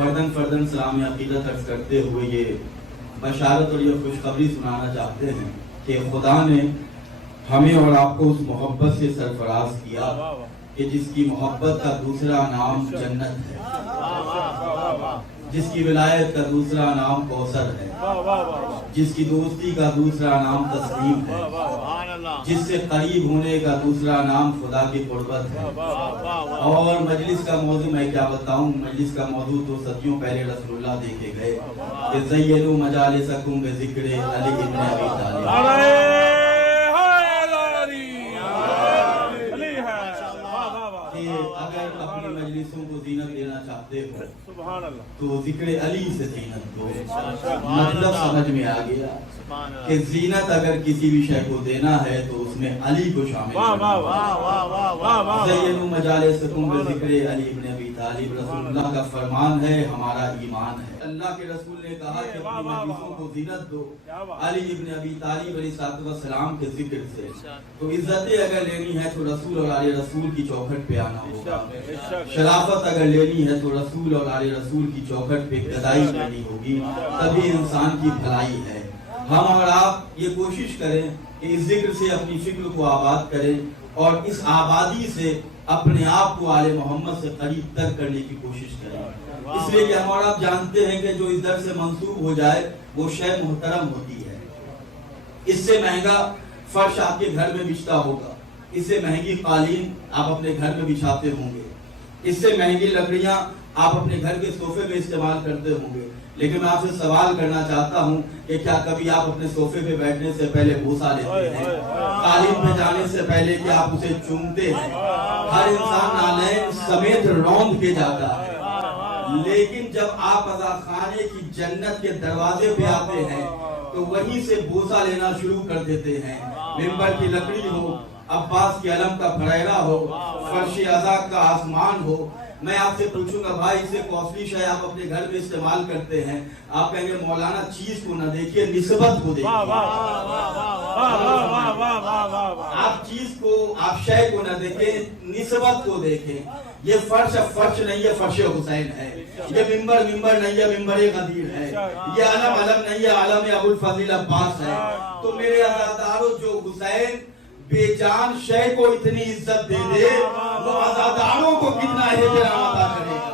فردن فردن سلام عقیدت عرض کرتے ہوئے یہ بشارت اور یہ خوشخبری سنانا چاہتے ہیں کہ خدا نے ہمیں اور آپ کو اس محبت سے سرفراز کیا کہ جس کی محبت کا دوسرا نام جنت ہے، جس کی ولایت کا دوسرا نام کوثر ہے، جس کی دوستی کا دوسرا نام تسلیم ہے، جس سے قریب ہونے کا دوسرا نام خدا کی قربت ہے۔ اور مجلس کا موضوع میں کیا بتاؤں، مجلس کا موضوع تو صدیوں پہلے رسول اللہ دیکھے گئے کہ زینوا مجالسکم بذکر علی ابن ابی طالب۔ اگر اپنی مجلسوں کو زینت دینا چاہتے ہو تو ذکر علی سے زینت دو۔ مطلب سمجھ میں آ گیا کہ زینت اگر کسی بھی شے کو دینا ہے تو اس میں علی کو شامل کرنا۔ زینوا مجالسکم بذکر علی ابن ابی طالب رسول اللہ کا فرمان ہے، ہمارا ایمان ہے۔ اللہ کے رسول نے کہا کہ اپنی مجلسوں کو زینت دو علی ابن ابی طالب علیہ السلام کے ذکر سے۔ تو عزتیں اگر لینی ہے تو رسول اور آل رسول کی چوکھٹ پہ آنا ہوگا، شرافت اگر لینی ہے تو رسول اور آل رسول کی چوکھٹ پہ گدائی لینی ہوگی، تبھی انسان کی بھلائی ہے۔ ہم اور آپ یہ کوشش کریں کہ اس ذکر سے اپنی فکر کو آباد کریں اور اس آبادی سے اپنے آپ کو آل محمد سے قریب تر کرنے کی کوشش کریں، اس لیے کہ ہم اور آپ جانتے ہیں کہ جو اس در سے منسوب ہو جائے وہ شے محترم ہوتی ہے۔ اس سے مہنگا فرش آپ کے گھر میں بچھتا ہوگا، اس سے مہنگی قالین آپ اپنے گھر میں بچھاتے ہوں گے، اس سے مہنگی لکڑیاں آپ اپنے گھر کے صوفے میں استعمال کرتے ہوں گے، لیکن میں آپ سے سوال کرنا چاہتا ہوں کہ کیا کبھی آپ اپنے صوفے پہ بیٹھنے سے پہلے بوسہ لیتے ہیں؟ قالین پہ جانے سے پہلے کیا آپ اسے چومتے ہیں؟ ہر انسان نالین سمیت روند کے جاتا ہے، لیکن جب آپ عزاخانے کی جنت کے دروازے پہ آتے ہیں تو وہیں سے بوسہ لینا شروع کر دیتے ہیں۔ ممبر کی لکڑی ہو، عباس کی علم کا پھریرا ہو، فرش عزا کا آسمان ہو، میں آپ سے پوچھوں گا بھائی اس سے کوسٹلی شے آپ اپنے گھر میں استعمال کرتے ہیں، آپ کہیں گے مولانا چیز کو نہ دیکھیے نسبت کو دیکھیے۔ آپ چیز کو، آپ شے کو نہ دیکھیں، نسبت کو دیکھیں۔ یہ فرش فرش نہیں ہے، فرش حسین ہے۔ یہ ممبر ممبر نہیں ہے، ممبر غدیر ہے۔ یہ علم علم نہیں ہے، علم ابو الفضل عباس ہے۔ تو میرے عزاداروں، جو حسین بے جان شے کو اتنی عزت دے دے، وہ عزاداروں کو کتنا احترام عطا کرے گا۔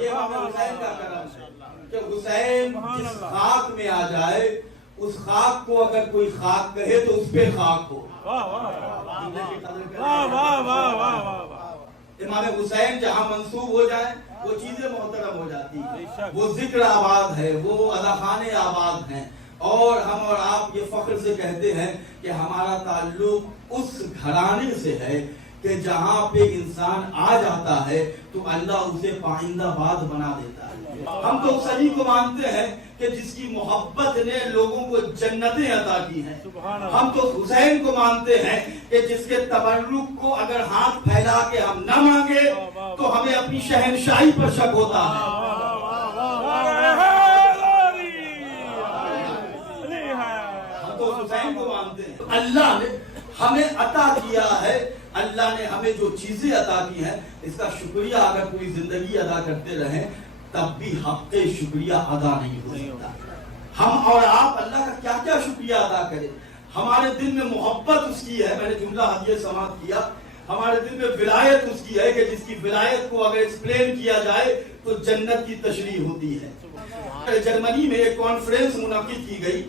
یہ امام حسین کا کرم ہے کہ حسین جس خاک میں آ جائے، اس خاک کو اگر کوئی خاک کہے تو اس پہ خاک ہو۔ امام حسین جہاں منسوب ہو جائے وہ چیزیں محترم ہو جاتی ہیں، وہ ذکر آباد ہے، وہ عزاخانے آباد ہیں۔ اور ہم اور آپ یہ فخر سے کہتے ہیں کہ ہمارا تعلق اس گھرانے سے ہے کہ جہاں پہ انسان آ جاتا ہے تو اللہ اسے پائندہ باد بنا دیتا ہے۔ ہم تو اس علی کو مانتے ہیں کہ جس کی محبت نے لوگوں کو جنتیں عطا کی ہیں۔ ہم تو حسین کو مانتے ہیں کہ جس کے تبرک کو اگر ہاتھ پھیلا کے ہم نہ مانگے تو ہمیں اپنی شہنشاہی پر شک ہوتا ہے۔ ہم تو حسین کو مانتے ہیں۔ اللہ نے ہمیں عطا کیا ہے، اللہ نے ہمیں جو چیزیں عطا کی ہیں اس کا شکریہ اگر پوری زندگی ادا کرتے رہیں تب بھی حق شکریہ ادا نہیں ہو سکتا۔ ہم اور آپ اللہ کا کیا کیا شکریہ ادا کریں۔ ہمارے دل میں محبت اس کی ہے، میں نے جملہ حدیث سماعت کیا، ہمارے دل میں ولایت اس کی ہے کہ جس کی ولایت کو اگر ایکسپلین کیا جائے تو جنت کی تشریح ہوتی ہے۔ جرمنی میں ایک کانفرنس منعقد کی گئی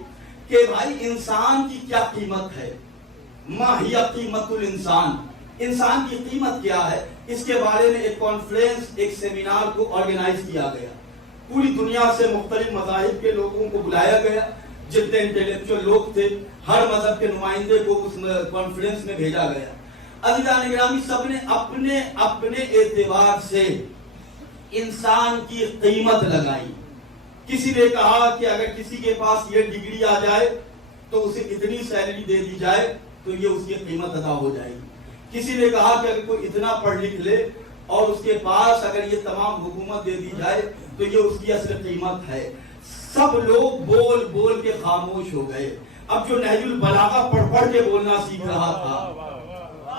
کہ بھائی انسان کی کیا قیمت ہے، ما ہی قیمت الانسان، انسان کی قیمت کیا ہے، اس کے بارے میں ایک کانفرنس، ایک سیمینار کو آرگنائز کیا گیا۔ پوری دنیا سے مختلف مذاہب کے لوگوں کو بلایا گیا، جتنے انٹلیکچوئل لوگ تھے ہر مذہب کے نمائندے کو اس کانفرنس میں بھیجا گیا۔ عزیزان گرامی، سب نے اپنے اپنے اعتبار سے انسان کی قیمت لگائی۔ کسی نے کہا کہ اگر کسی کے پاس یہ ڈگری آ جائے تو اسے اتنی سیلری دے دی جائے تو یہ اس کی قیمت ادا ہو جائے گی۔ کسی نے کہا کہ اگر کوئی اتنا پڑھ لکھ لے اور اس کے پاس اگر یہ تمام حکومت دے دی جائے تو یہ اس کی اصل قیمت ہے۔ سب لوگ بول بول کے خاموش ہو گئے۔ اب جو نہج البلاغہ پڑھ پڑھ کے بولنا سیکھ رہا تھا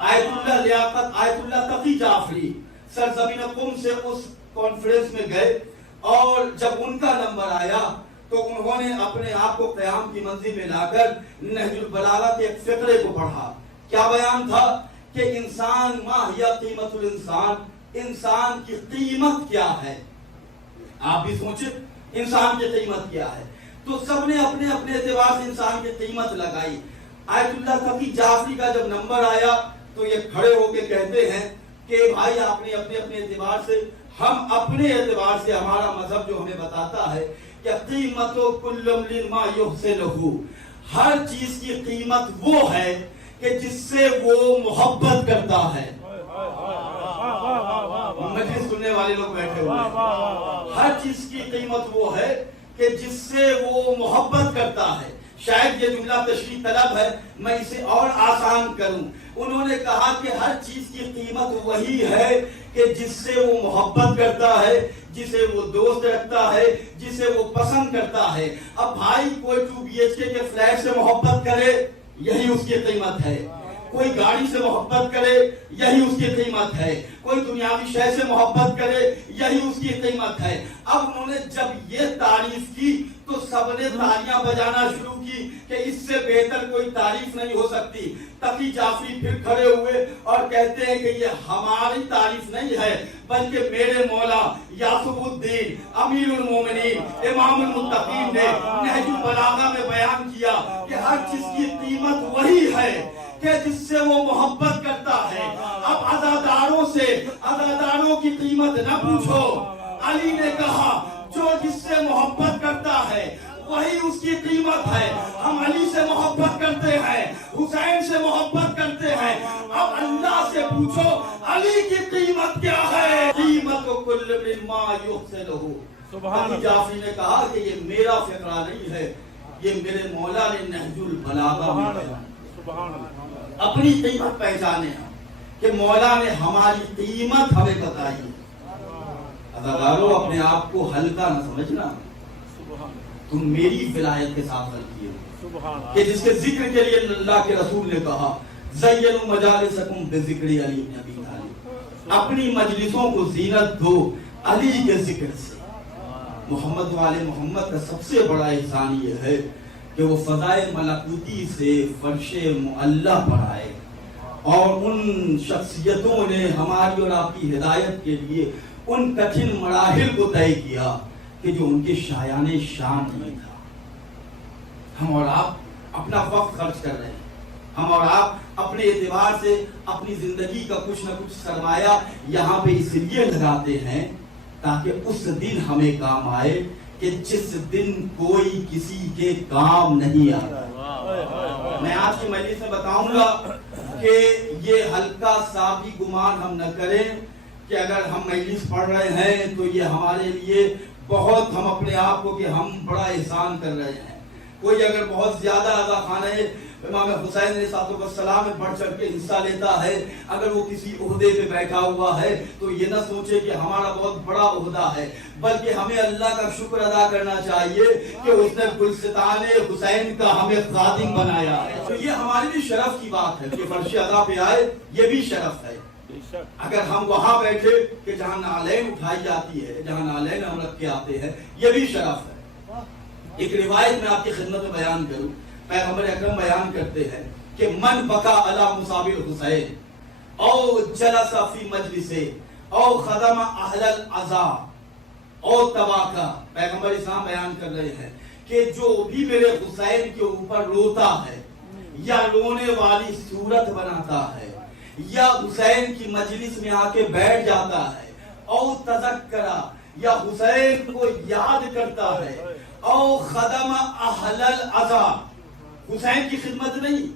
آیت اللہ لیاقت آیت اللہ تقی جعفری سرزمین قم سے اس کانفرنس میں گئے، اور جب ان کا نمبر آیا تو انہوں نے اپنے آپ کو قیام کی منزل میں لا کر نہج البلاغہ کے ایک فقرے کو پڑھا۔ کیا بیان تھا کہ انسان ما ہی قیمت الانسان، انسان کی قیمت کیا ہے؟ آپ بھی سوچیں انسان کی قیمت کیا ہے؟ تو سب نے اپنے اپنے اعتبار سے انسان کی قیمت لگائی۔ آیت اللہ تقی جعفری کا جب نمبر آیا تو یہ کھڑے ہو کے کہتے ہیں کہ بھائی آپ نے اپنے اپنے اعتبار سے، ہم اپنے اعتبار سے، ہمارا مذہب جو ہمیں بتاتا ہے کہ قیمت و کل امرئ ما یحسنہ، ہر چیز کی قیمت وہ ہے کہ جس سے وہ محبت کرتا ہے۔ مجلس سننے والے لوگ بیٹھے ہوئے ہیں، ہر چیز کی قیمت وہ ہے کہ جس سے وہ محبت کرتا ہے۔ شاید یہ جملہ تشریح طلب ہے، میں اسے اور آسان کروں۔ انہوں نے کہا کہ ہر چیز کی قیمت وہی ہے کہ جس سے وہ محبت کرتا ہے، جسے وہ دوست رکھتا ہے، جسے وہ پسند کرتا ہے۔ اب بھائی کوئی 2 BHK کے فلیٹ سے محبت کرے، یہی اس کی قیمت ہے۔ کوئی گاڑی سے محبت کرے، یہی اس کی قیمت ہے۔ کوئی دنیاوی شے سے محبت کرے، یہی اس کی قیمت ہے۔ اب انہوں نے جب یہ تعریف کی تو سب نے تالیاں بجانا شروع کی کہ اس سے بہتر کوئی تعریف نہیں ہو سکتی۔ تقی جعفری پھر کھڑے ہوئے اور کہتے ہیں کہ یہ ہماری تعریف نہیں ہے، بلکہ میرے مولا یعقوب الدین امیر المومنین امام المتقین نے نہج البلاغہ میں بیان کیا کہ ہر چیز کی قیمت وہی ہے کہ جس سے وہ محبت کرتا ہے۔ اب عزاداروں کی قیمت نہ پوچھو۔ علی نے کہا جو جس سے محبت کرتا ہے وہی اس کی قیمت ہے۔ ہم علی سے محبت کرتے ہیں، حسین سے محبت کرتے ہیں، اب اللہ سے پوچھو علی کی قیمت کیا ہے؟ قیمت کل امرئ ما یحسنہ۔ تقی جعفری نے کہا کہ یہ میرا فقرہ نہیں ہے، یہ میرے مولا نے نہج البلاغہ میں بیان اپنی قیمت پہچانے کہ مولا نے ہماری قیمت ہمیں بتائی۔ عزادارو اپنے آپ کو ہلکا نہ سمجھنا، تم میری ولایت کے ساتھ ہلکی ہو کہ جس کے ذکر کے لیے اللہ کے رسول نے کہا زینوا مجالسکم بذکر علی بن ابی طالب، اپنی مجلسوں کو زینت دو علی کے ذکر سے۔ محمد والے محمد کا سب سے بڑا احسان یہ ہے کہ وہ فضائے ملکوتی سے فرش معلی پر آئے، اور ان شخصیتوں نے ہماری اور آپ کی ہدایت کے لیے ان کٹھن مراحل کو طے کیا کہ جو ان کے شایان شان نہیں تھا۔ ہم اور آپ اپنا وقت خرچ کر رہے ہیں، ہم اور آپ اپنے اعتبار سے اپنی زندگی کا کچھ نہ کچھ سرمایہ یہاں پہ اس لیے لگاتے ہیں تاکہ اس دن ہمیں کام آئے کہ جس دن کوئی کسی کے کام نہیں آتا۔ میں آج کی مجلس میں بتاؤں گا کہ یہ ہلکا سا بھی گمان ہم نہ کریں کہ اگر ہم مجلس پڑھ رہے ہیں تو یہ ہمارے لیے بہت، ہم اپنے آپ کو کہ ہم بڑا احسان کر رہے ہیں۔ کوئی اگر بہت زیادہ عزا خانہ امام حسین علیہ السلام میں بڑھ چڑھ کے حصہ لیتا ہے، اگر وہ کسی عہدے پہ بیٹھا ہوا ہے تو یہ نہ سوچے کہ ہمارا بہت بڑا عہدہ ہے، بلکہ ہمیں اللہ کا شکر ادا کرنا چاہیے کہ اس نے گلستان حسین کا ہمیں خادم بنایا ہے۔ تو یہ ہمارے لیے شرف کی بات ہے کہ فرش عزا پہ آئے، یہ بھی شرف ہے۔ اگر ہم وہاں بیٹھے کہ جہاں نالین اٹھائی جاتی ہے، جہاں نالین ہم رکھ کے آتے ہیں، یہ بھی شرف ہے۔ ایک روایت میں آپ کی خدمت میں بیان کروں، پیغمبر اکرم بیان کرتے ہیں کہ من بکا علی مصاب الحسین او جلس فی مجلس او خدم اہل العزا او تواکا، پیغمبر اسلام بیان کر رہے ہیں کہ جو بھی میرے حسین کے اوپر روتا ہے یا رونے والی صورت بناتا ہے یا حسین کی مجلس میں آ کے بیٹھ جاتا ہے، او تذکرہ یا حسین کو یاد کرتا ہے، او خدم اہل العزا، حسین کی خدمت نہیں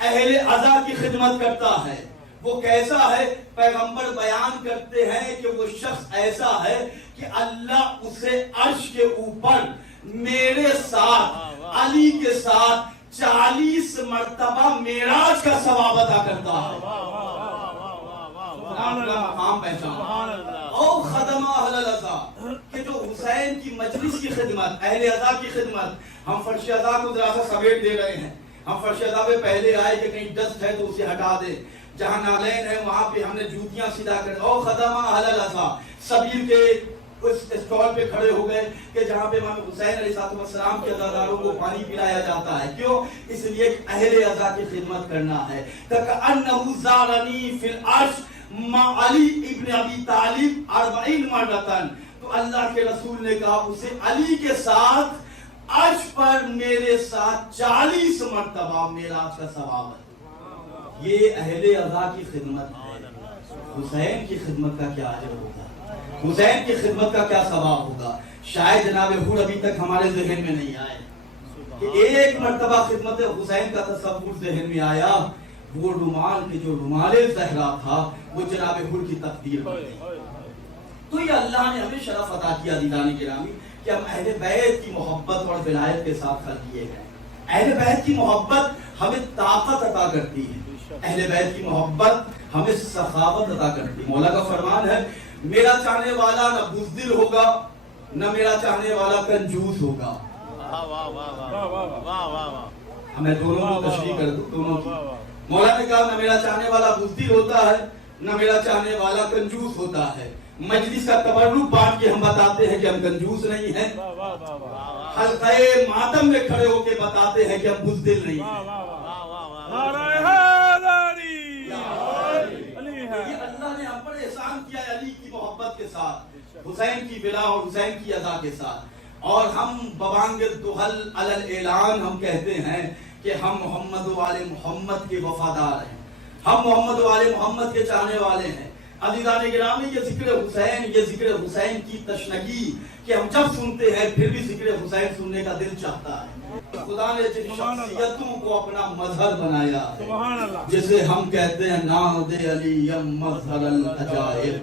اہل عزا کی خدمت کرتا ہے، وہ کیسا ہے؟ پیغمبر بیان کرتے ہیں کہ وہ شخص ایسا ہے کہ اللہ اسے عرش کے اوپر میرے ساتھ علی کے ساتھ 40 مرتبہ معراج کا ثواب ادا کرتا ہے۔ او خدم اہل العزا، کہ جو حسین کی مجلس کی خدمت، اہل عزا کی خدمت، ہم فرش عزا کو ذرا سا سمیٹ دے رہے ہیں، ہم فرش عزا پہ پہلے آئے کہ کہیں ڈسٹ ہے تو اسے ہٹا دیں، جہاں نالین ہے وہاں پہ ہم نے جوتیاں سیدھا کر او خدمہ اہل العصا سبیل کے اس اسٹال پہ کھڑے ہو گئے کہ جہاں پہ امام حسین علیہ السلام کے عزاداروں کو پانی پلایا جاتا ہے. کیوں؟ اس لیے اہل عزا کی خدمت کرنا ہے. تَكَأَنَّهُ زَارَنِي فِي الْعَرْشِ مَعَ عَلِي ابن ابی طالب 40 مرتن. تو اللہ کے رسول نے کہا اسے علی کے ساتھ عرش پر میرے ساتھ 40 مرتبہ معراج کا ثواب ہے. یہ اہل عزا کی خدمت ہے. حسین کی خدمت کا کیا اجر ہوگا؟ حسین کی خدمت کا کیا ثواب ہوگا؟ شاید جناب حور ابھی تک ہمارے ذہن میں نہیں آئے کہ ایک مرتبہ خدمت حسین کا تصور ذہن میں آیا. وہ رومال کے جو رومال زہرا تھا وہ جناب حور کی تقدیر بن گئی. تو یہ اللہ نے ہمیں شرف عطا کیا دیدان گرامی کہ ہم اہل بیت کی محبت اور ولایت کے ساتھ خلق کیے گئے. اہل بیت کی محبت ہمیں طاقت عطا کرتی ہے. اہل بیت کی محبت ہمیں سخاوت عطا کرتی ہے. مولا کا فرمان ہے میرا چاہنے والا نہ بزدل ہوگا نہ میرا چاہنے والا کنجوس ہوگا. ہمیں دونوں کو تشریح کر دوں دونوں کی. مولا نے کہا نہ میرا چاہنے والا بزدل ہوتا ہے نہ میرا چاہنے والا کنجوس ہوتا ہے. مجلس کا تبرک بانٹ کے ہم بتاتے ہیں کہ ہم کنجوس نہیں ہیں. حلقہ ماتم میں کھڑے ہو کے بتاتے ہیں کہ ہم بزدل نہیں ہیں. یہ اللہ نے ہم پر احسان کیا ہے علی کی محبت کے ساتھ, حسین کی ولا اور حسین کی عزا کے ساتھ. اور ہم ببانگ دہل علی الاعلان ہم کہتے ہیں کہ ہم محمد و آل محمد کے وفادار ہیں. ہم محمد و آل محمد کے چاہنے والے ہیں. عزیزان گرامی یہ ذکر حسین کی تشنگی کہ ہم جب سنتے ہیں پھر بھی ذکر حسین سننے کا دل چاہتا ہے. خدا نے جن شخصیتوں کو اپنا مظہر بنایا ہے جسے ہم کہتے ہیں ناد علی یم مظہر العجائب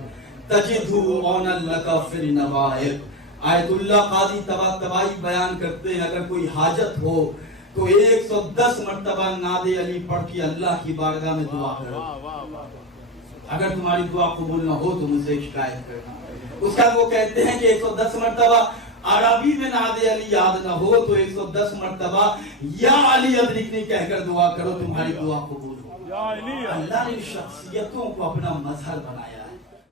تجدہ اونا لکا فی النوائب. آیت اللہ قاضی طباطبائی بیان کرتے ہیں اگر کوئی حاجت ہو تو 110 مرتبہ ناد علی پڑھ کے اللہ کی بارگاہ میں دعا کرو. اگر تمہاری دعا قبول نہ ہو تو مجھ سے شکایت کرنا. اس کا وہ کہتے ہیں کہ 110 مرتبہ عربی میں ناد علی یاد نہ ہو تو 110 مرتبہ یا علی ادرکنی کہہ کر دعا کرو, تمہاری دعا قبول ہو. اللہ نے شخصیتوں کو اپنا مظہر بنایا.